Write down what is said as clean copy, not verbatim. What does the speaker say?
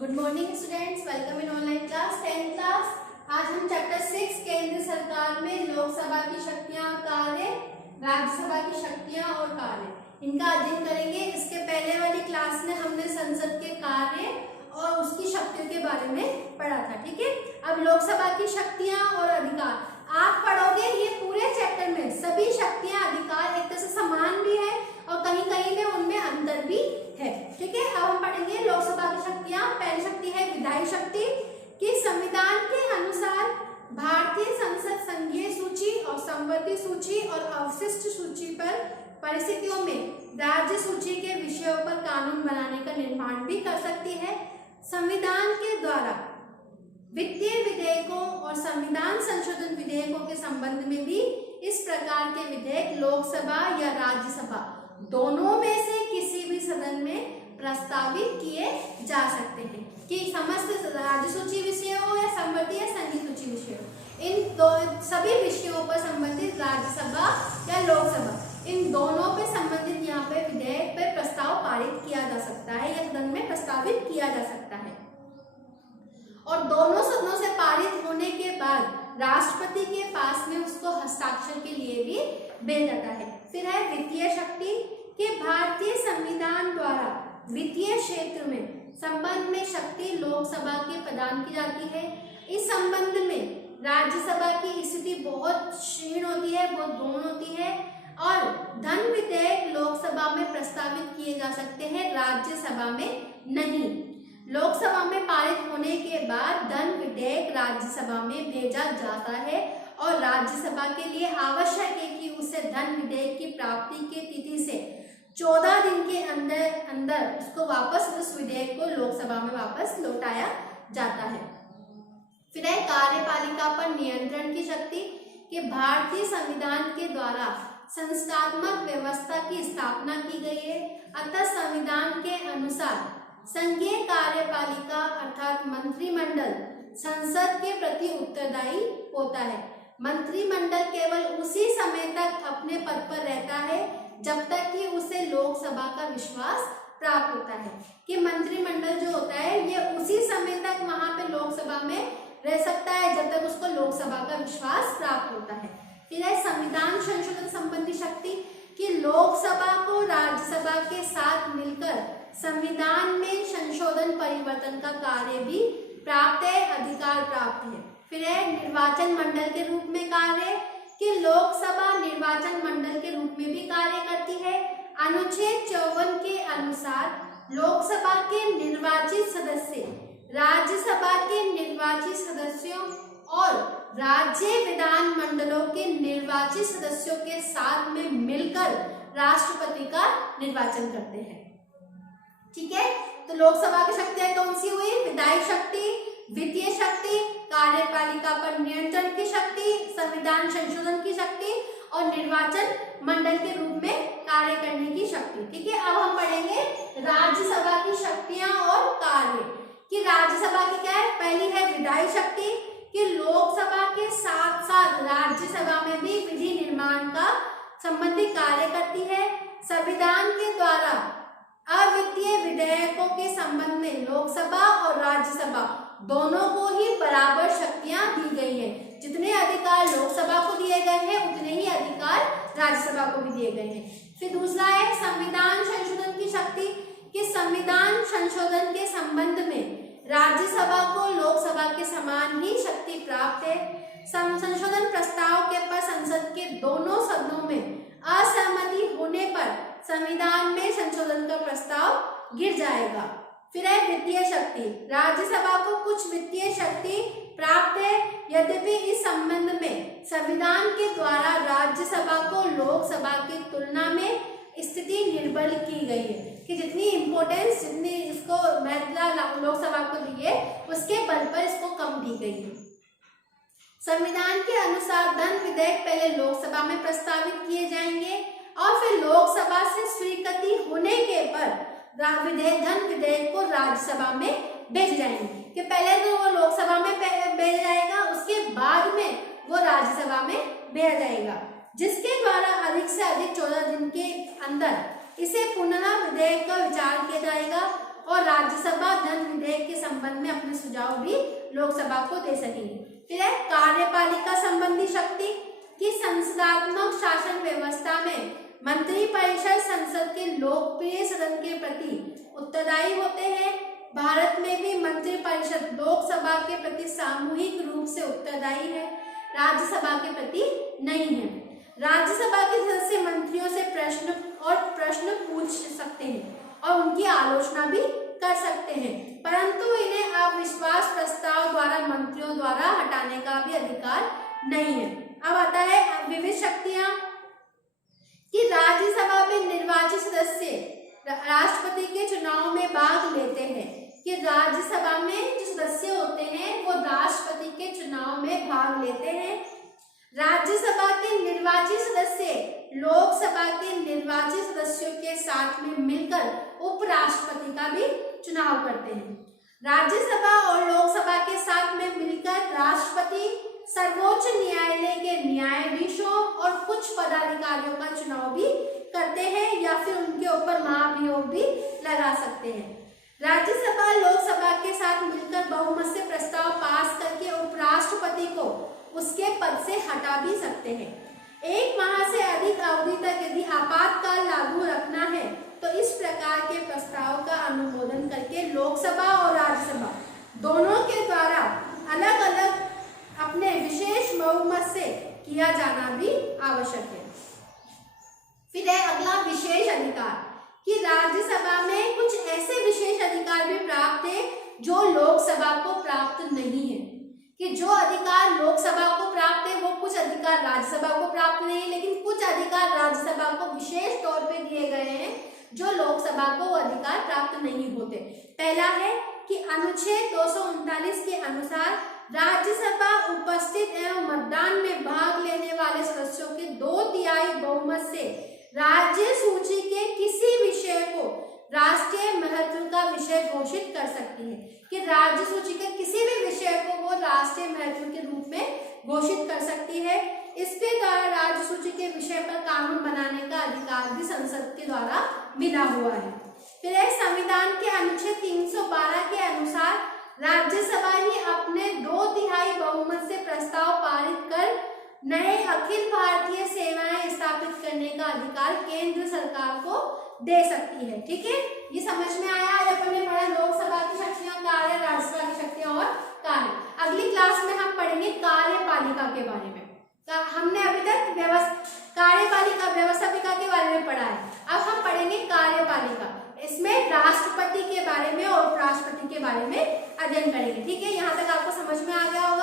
Good morning students, welcome in online class 10th class. आज हम chapter 6 केंद्र सरकार में लोकसभा की शक्तियां और कार्य, राज्यसभा की शक्तियां और कार्य, इनका अध्ययन करेंगे। इसके पहले वाली क्लास में हमने संसद के कार्य और उसकी शक्तियों के बारे में पढ़ा था, ठीक है। अब लोकसभा की शक्तियां और अधिकार आप पढ़ोगे। ये पूरे चैप्टर में सभी शक्तियां अधिकार एक तरह से समान भी है और कहीं कहीं में उनमें अंतर भी है, ठीक है। अब हम पढ़ेंगे लोकसभा की शक्तियां। पहली शक्ति है विधायी शक्ति कि संविधान के अनुसार भारतीय संसद संघीय सूची और संवर्ती सूची और अवशिष्ट सूची पर परिस्थितियों में राज्य सूची के विषयों पर कानून बनाने का निर्माण भी कर सकती है। संविधान के द्वारा वित्तीय विधेयकों और संविधान संशोधन विधेयकों के संबंध में भी इस प्रकार के विधेयक लोकसभा या राज्यसभा दोनों में से किसी भी सदन में प्रस्तावित किए जा सकते हैं कि समस्त राज्य सूची विषय हो या संवर्ती या संघीय सूची विषय हो, इन सभी विषयों पर संबंधित राज्यसभा या लोकसभा इन दोनों पे संबंधित यहाँ पे विधेयक पे प्रस्ताव पारित किया जा सकता है या सदन में प्रस्तावित किया जा सकता है और दोनों सदनों से पारित होने के बाद राष्ट्रपति के पास में उसको हस्ताक्षर के लिए भी भेजा जाता है। फिर है वित्तीय शक्ति कि भारतीय संविधान द्वारा वित्तीय क्षेत्र में संबंध में शक्ति लोकसभा के प्रदान की जाती है। इस संबंध में राज्यसभा की स्थिति बहुत क्षीण होती है, बहुत गौण होती है और धन विधेयक लोकसभा में प्रस्तावित किए जा सकते हैं, राज्यसभा में नहीं। लोकसभा में पारित होने के बाद धन विधेयक राज्यसभा में भेजा जाता है और राज्यसभा के लिए आवश्यक है कि उसे धन विधेयक की प्राप्ति की तिथि से 14 दिन के अंदर उसको वापस उस विधेयक को लोकसभा में वापस लौटाया जाता है। फिर है कार्यपालिका पर नियंत्रण की शक्ति कि भारतीय संविधान के द्वारा संस्थात्मक व्यवस्था की स्थापना की गई है, अतः संविधान के अनुसार संघीय कार्यपालिका अर्थात मंत्रिमंडल संसद के प्रति उत्तरदायी होता है। मंत्रिमंडल केवल उसी समय तक अपने पद पर रहता है जब तक कि उसे लोकसभा का विश्वास प्राप्त होता है कि मंत्रिमंडल जो होता है ये उसी समय तक वहां पे लोकसभा में रह सकता है जब तक उसको लोकसभा का विश्वास प्राप्त होता है। फिर है संविधान संशोधन संबंधी शक्ति कि लोकसभा को राज्यसभा के साथ मिलकर संविधान में संशोधन परिवर्तन का कार्य भी प्राप्त है, अधिकार प्राप्त है। फिर है निर्वाचन मंडल के रूप में कार्य कि लोकसभा निर्वाचन मंडल के रूप में भी कार्य करती है। अनुच्छेद 54 के अनुसार लोकसभा के निर्वाचित सदस्य राज्यसभा के निर्वाचित सदस्यों और राज्य विधान मंडलों के निर्वाचित सदस्यों के साथ में मिलकर राष्ट्रपति का निर्वाचन करते हैं, ठीक है। तो लोकसभा की शक्तियां कौन सी हुई? विधायी शक्ति, वित्तीय शक्ति, कार्यपालिका पर नियंत्रण की शक्ति, संविधान संशोधन की शक्ति और निर्वाचन मंडल के रूप में कार्य करने की शक्ति, ठीक है। अब हम पढ़ेंगे राज्यसभा की शक्तियां और कार्य कि राज्यसभा की क्या है। पहली है विधायी शक्ति कि लोकसभा के साथ साथ राज्यसभा में भी विधि निर्माण का संबंधी कार्य करती है। संविधान के द्वारा अवित्तीय विधेयकों के संबंध में लोकसभा और राज्यसभा दोनों को ही बराबर शक्तियां दी गई हैं। जितने अधिकार लोकसभा को दिए गए हैं उतने ही अधिकार राज्यसभा को भी दिए गए हैं। फिर दूसरा है संविधान संशोधन की शक्ति कि संविधान संशोधन के संबंध में राज्यसभा को लोकसभा के समान ही शक्ति प्राप्त है। संशोधन प्रस्ताव के पर संसद के दोनों सदनों में असहमति होने पर संविधान में संशोधन का प्रस्ताव गिर जाएगा। फिर है वित्तीय शक्ति, राज्यसभा को कुछ वित्तीय शक्ति प्राप्त है, यद्यपि इस संबंध में संविधान के द्वारा राज्यसभा को लोकसभा की तुलना में स्थिति निर्बल की गई है कि जितनी इंपॉर्टेंस जितनी इसको महत्व लोकसभा को दी है उसके बल पर इसको कम दी गई है। संविधान के अनुसार धन विधेयक पहले लोकसभा में प्रस्तावित किए जाएंगे और फिर लोकसभा से स्वीकृति होने के पर धन विधेयक को राज्यसभा में भेज जाएंगे कि पहले तो वो लोकसभा में भेजा जाएगा, उसके बाद में वो राज्यसभा में भेजा जाएगा, जिसके द्वारा अधिक से अधिक 14 दिन के अंदर इसे पुनः विधेयक का विचार किया जाएगा और राज्यसभा धन विधेयक के संबंध में अपने सुझाव भी लोकसभा को दे सकेंगे। फिर है कार्यपालिका संबंधी शक्ति की संसदात्मक शासन व्यवस्था में मंत्रिपरिषद संसद के लोकप्रिय सदन के प्रति उत्तरदायी होते हैं। भारत में भी मंत्रिपरिषद लोकसभा के प्रति सामूहिक रूप से उत्तरदायी है, राज्यसभा के प्रति नहीं है। राज्यसभा के सदस्य मंत्रियों से प्रश्न पूछ सकते हैं और उनकी आलोचना भी कर सकते हैं, परंतु इन्हें अविश्वास प्रस्ताव द्वारा मंत्रियों द्वारा हटाने का भी अधिकार नहीं है। अब आता है विविध शक्तियां कि राज्यसभा में निर्वाचित सदस्य राष्ट्रपति के चुनाव में भाग लेते हैं, कि राज्यसभा में जो सदस्य होते हैं वो राष्ट्रपति के चुनाव में भाग लेते हैं। राज्यसभा के निर्वाचित सदस्य लोकसभा के निर्वाचित सदस्यों के साथ में मिलकर उपराष्ट्रपति का भी चुनाव करते हैं। राज्यसभा और लोकसभा के साथ में मिलकर राष्ट्रपति सर्वोच्च न्यायालय के न्यायाधीशों और कुछ पदाधिकारियों का चुनाव भी करते हैं या फिर उनके ऊपर महाभियोग भी लगा सकते हैं। राज्यसभा लोकसभा के साथ मिलकर बहुमत से प्रस्ताव पास करके उपराष्ट्रपति को उसके पद से हटा भी सकते हैं। 1 माह से अधिक अवधि तक यदि आपातकाल लागू रखना है तो इस प्रकार के प्रस्ताव का अनुमोदन करके लोकसभा और राज्यसभा दोनों के द्वारा अलग अलग अपने विशेष बहुमत से किया जाना भी आवश्यक है। फिर है अगला विशेष अधिकार कि राज्यसभा में कुछ ऐसे विशेष अधिकार भी प्राप्त है जो लोकसभा को प्राप्त नहीं है, कि जो अधिकार लोकसभा को प्राप्त है वो कुछ अधिकार राज्यसभा को प्राप्त नहीं है, लेकिन कुछ अधिकार राज्यसभा को विशेष तौर पे दिए गए हैं जो लोकसभा को वो अधिकार प्राप्त नहीं होते। पहला है कि अनुच्छेद 239 के अनुसार राज्यसभा उपस्थित एवं मतदान में भाग लेने वाले सदस्यों के 2/3 बहुमत से राज्य सूची के किसी विषय को राष्ट्रीय महत्व का विषय घोषित कर सकती है, कि राज्य सूची के किसी भी विषय को वो राष्ट्रीय महत्व के रूप में घोषित कर सकती है। इसके द्वारा राज्य सूची के विषय पर कानून बनाने का अधिकार भी संसद के द्वारा मिला हुआ है। फिर संविधान के अनुच्छेद 312 के अनुसार राज्यसभा ही अपने 2/3 बहुमत से प्रस्ताव पारित कर नए अखिल भारतीय सेवाएं स्थापित करने का अधिकार केंद्र सरकार को दे सकती है। ठीक है, ये समझ में आया। आज अपन ने पढ़ा लोकसभा की शक्तियां, कार्य, राज्यसभा की शक्तियां और कार्य। अगली क्लास में हम पढ़ेंगे कार्यपालिका के बारे में। हमने अभी तक कार्यपालिका व्यवस्थापिका के बारे में पढ़ा है, अब हम पढ़ेंगे कार्यपालिका। इसमें राष्ट्रपति के बारे में और उपराष्ट्रपति के बारे में अध्ययन करेंगे। ठीक है, यहाँ तक आपको समझ में आ गया होगा।